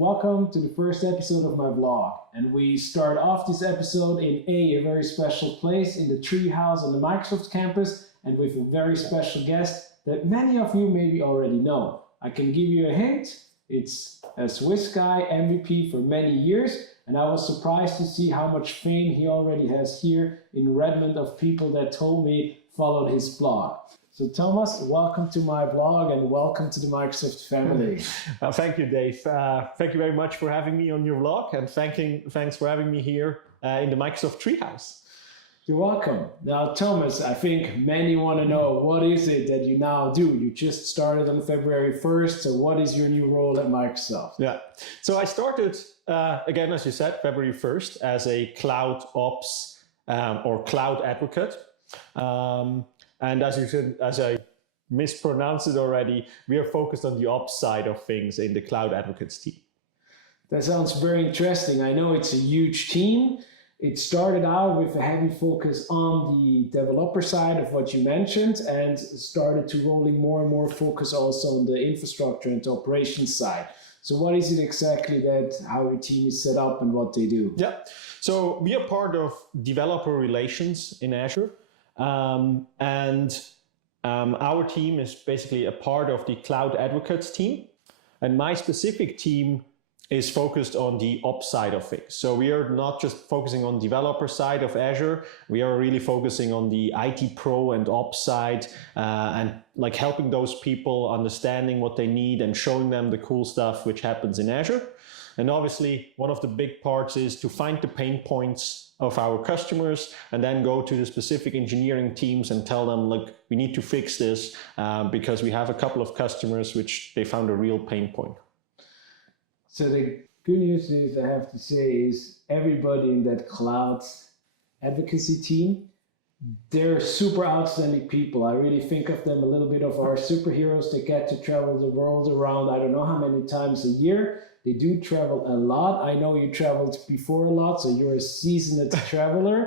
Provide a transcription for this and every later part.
Welcome to the first episode of my vlog. And we start off this episode in a very special place in the treehouse on the Microsoft campus and with a very special guest that many of you maybe already know. I can give you a hint. It's a Swiss guy, MVP for many years, and I was surprised to see how much fame he already has here in Redmond of people that told me followed his blog. So Thomas, welcome to my blog and welcome to the Microsoft family. Thank you, Dave. Thank you very much for having me on your vlog, and thanks for having me here in the Microsoft treehouse. You're welcome. Now, Thomas, I think many want to know, what is it that you now do? You just started on February 1st, so what is your new role at Microsoft? Yeah, so I started, again, as you said, February 1st as a cloud ops or cloud advocate. And as you said, as I mispronounced it already, we are focused on the ops side of things in the cloud advocates team. That sounds very interesting. I know it's a huge team. It started out with a heavy focus on the developer side of what you mentioned and started to rolling more and more focus also on the infrastructure and the operations side. So what is it exactly how your team is set up and what they do? Yeah, so we are part of developer relations in Azure. Our team is basically a part of the cloud advocates team. And my specific team is focused on the ops side of things. So we are not just focusing on developer side of Azure, we are really focusing on the IT pro and ops side and like helping those people understanding what they need and showing them the cool stuff which happens in Azure. And obviously one of the big parts is to find the pain points of our customers and then go to the specific engineering teams and tell them, look, we need to fix this because we have a couple of customers which they found a real pain point. So the good news is, I have to say, is everybody in that cloud advocacy team, they're super outstanding people. I really think of them a little bit of our superheroes that get to travel the world around, I don't know how many times a year. They do travel a lot. I know you traveled before a lot, so you're a seasoned traveler.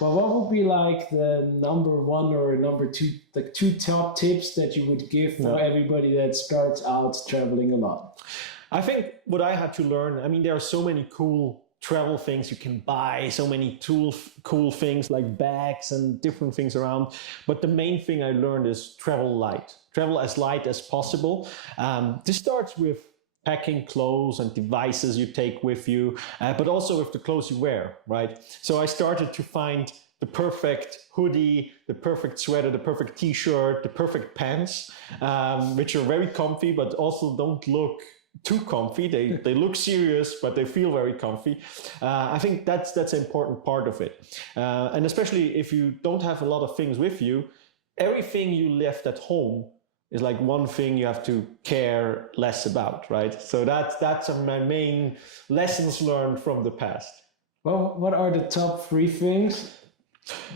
But what would be like the number one or number two, like two top tips that you would give for everybody that starts out traveling a lot? I think what I had to learn, I mean, there are so many cool travel things you can buy, so many cool things like bags and different things around. But the main thing I learned is travel light. Travel as light as possible. This starts with packing clothes and devices you take with you, but also with the clothes you wear, right? So I started to find the perfect hoodie, the perfect sweater, the perfect t-shirt, the perfect pants, which are very comfy, but also don't look too comfy. They look serious, but they feel very comfy. I think that's an important part of it. And especially if you don't have a lot of things with you, everything you left at home is like one thing you have to care less about, right? So that's my main lessons learned from the past. Well, what are the top three things,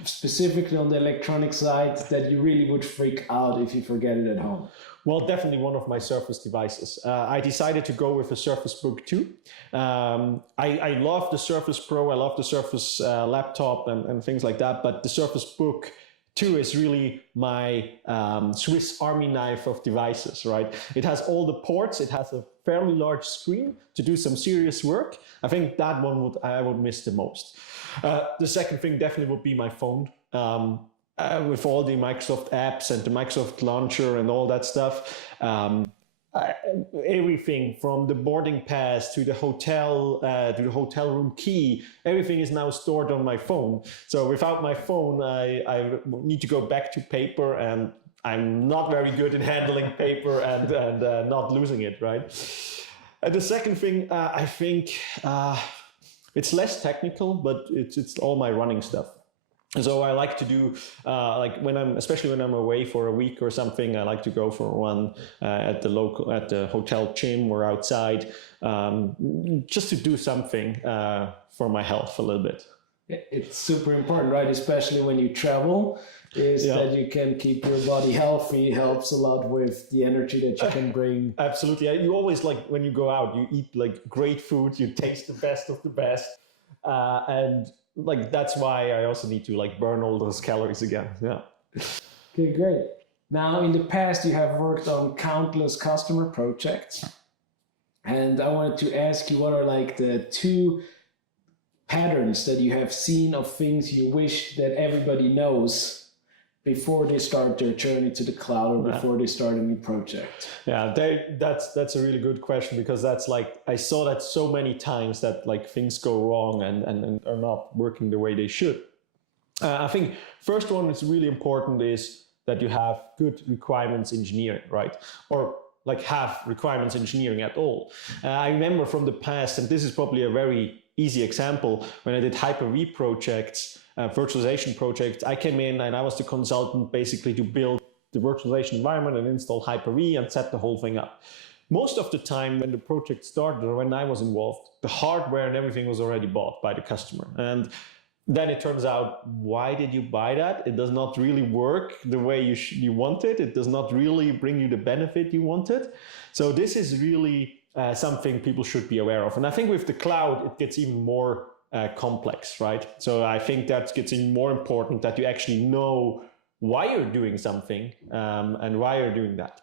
specifically on the electronic side, that you really would freak out if you forget it at home? Well, definitely one of my Surface devices. I decided to go with a Surface Book 2. I love the Surface Pro, I love the Surface laptop and things like that, but the Surface Book 2 is really my Swiss Army knife of devices, right? It has all the ports, it has a fairly large screen to do some serious work. I think that one I would miss the most. The second thing definitely would be my phone. With all the Microsoft apps and the Microsoft launcher and all that stuff, everything from the boarding pass to the hotel room key, everything is now stored on my phone. So without my phone, I need to go back to paper, and I'm not very good in handling paper and not losing it, right? And the second thing, I think it's less technical, but it's all my running stuff. So I like to do, like especially when I'm away for a week or something, I like to go for a run at the hotel gym or outside, just to do something for my health a little bit. It's super important, right? Especially when you travel, that you can keep your body healthy. Helps a lot with the energy that you can bring. Absolutely. You always, like, when you go out, you eat like great food, you taste the best of the best, and like that's why I also need to like burn all those calories again. Yeah. Okay, great. Now, in the past, you have worked on countless customer projects. And I wanted to ask you, what are like the two patterns that you have seen of things you wish that everybody knows before they start their journey to the cloud or before they start a new project? Yeah, that's a really good question, because that's like, I saw that so many times that like things go wrong and are not working the way they should. I think first one is really important is that you have good requirements engineering, right? Or like have requirements engineering at all. I remember from the past, and this is probably a very easy example, when I did Hyper-V projects, virtualization projects, I came in and I was the consultant basically to build the virtualization environment and install Hyper-V and set the whole thing up. Most of the time when the project started or when I was involved, the hardware and everything was already bought by the customer. And then it turns out, why did you buy that? It does not really work the way you want it. It does not really bring you the benefit you wanted. So this is really something people should be aware of. And I think with the cloud, it gets even more complex, right? So I think that gets even more important, that you actually know why you're doing something and why you're doing that.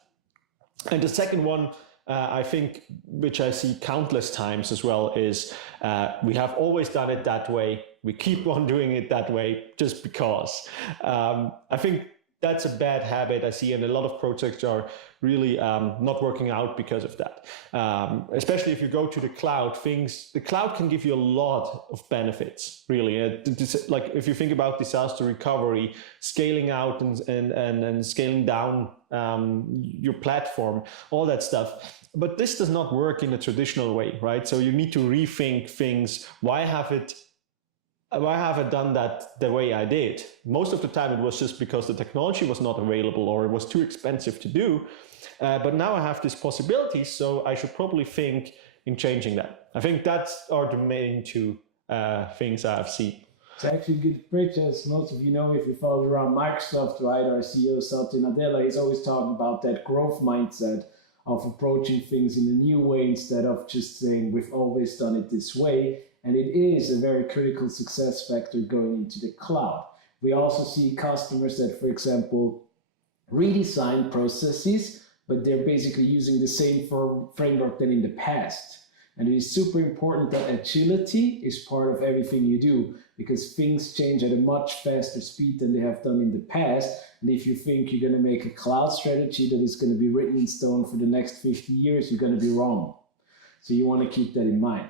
And the second one, I think, which I see countless times as well, is we have always done it that way. We keep on doing it that way just because. I think that's a bad habit I see, and a lot of projects are really not working out because of that. Especially if you go to the cloud, the cloud can give you a lot of benefits, really. Like if you think about disaster recovery, scaling out and scaling down your platform, all that stuff. But this does not work in a traditional way, right? So you need to rethink things. Why have I done that the way I did? Most of the time it was just because the technology was not available or it was too expensive to do. But now I have these possibilities, so I should probably think in changing that. I think that's are the main two things I have seen. It's actually a good bridge, as most of you know, if you followed around Microsoft, right? Our CEO, Satya Nadella, is always talking about that growth mindset of approaching things in a new way instead of just saying, we've always done it this way. And it is a very critical success factor going into the cloud. We also see customers that, for example, redesign processes, but they're basically using the same framework than in the past. And it is super important that agility is part of everything you do, because things change at a much faster speed than they have done in the past. And if you think you're going to make a cloud strategy that is going to be written in stone for the next 50 years, you're going to be wrong. So you want to keep that in mind.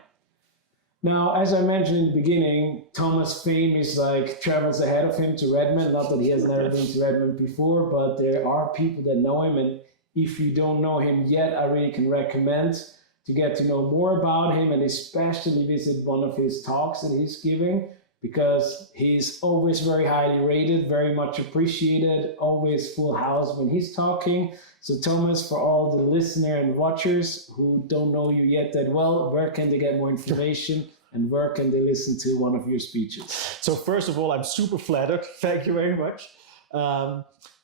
Now, as I mentioned in the beginning, Thomas' fame is like travels ahead of him to Redmond. Not that he has never been to Redmond before, but there are people that know him. And if you don't know him yet, I really can recommend to get to know more about him, and especially visit one of his talks that he's giving, because he's always very highly rated, very much appreciated, always full house when he's talking. So Thomas, for all the listener and watchers who don't know you yet that well, where can they get more information and where can they listen to one of your speeches? So first of all, I'm super flattered. Thank you very much.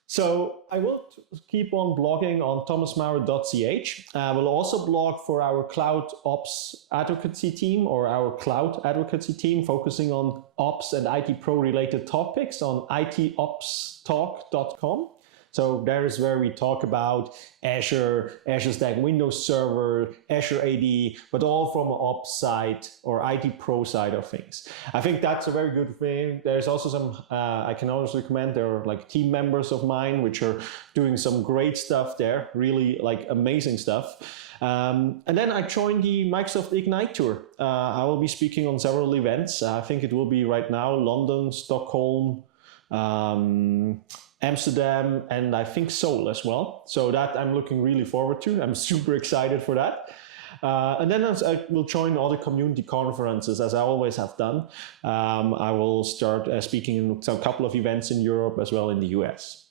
So I will keep on blogging on thomasmaurer.ch. I will also blog for our cloud ops advocacy team, or our cloud advocacy team, focusing on ops and IT pro related topics on itopstalk.com. So there is where we talk about Azure, Azure Stack, Windows Server, Azure AD, but all from an ops side or IT pro side of things. I think that's a very good thing. There's also some, I can always recommend, there are like team members of mine which are doing some great stuff there, really like amazing stuff. And then I joined the Microsoft Ignite Tour. I will be speaking on several events. I think it will be right now London, Stockholm, Amsterdam, and I think Seoul as well. So that I'm looking really forward to. I'm super excited for that. And then I will join other community conferences, as I always have done. I will start speaking in a couple of events in Europe as well in the US.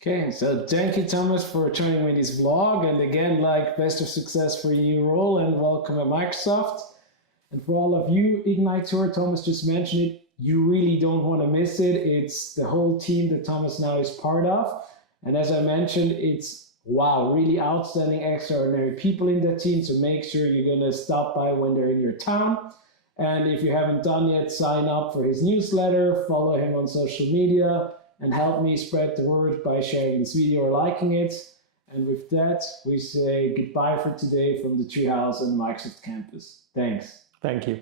Okay, so thank you, Thomas, for joining me in this vlog. And again, like, best of success for your new role and welcome at Microsoft. And for all of you, Ignite Tour, Thomas just mentioned it, you really don't want to miss it. It's the whole team that Thomas now is part of. And as I mentioned, it's, wow, really outstanding, extraordinary people in that team. So make sure you're going to stop by when they're in your town. And if you haven't done yet, sign up for his newsletter, follow him on social media, and help me spread the word by sharing this video or liking it. And with that, we say goodbye for today from the Treehouse and Microsoft Campus. Thanks. Thank you.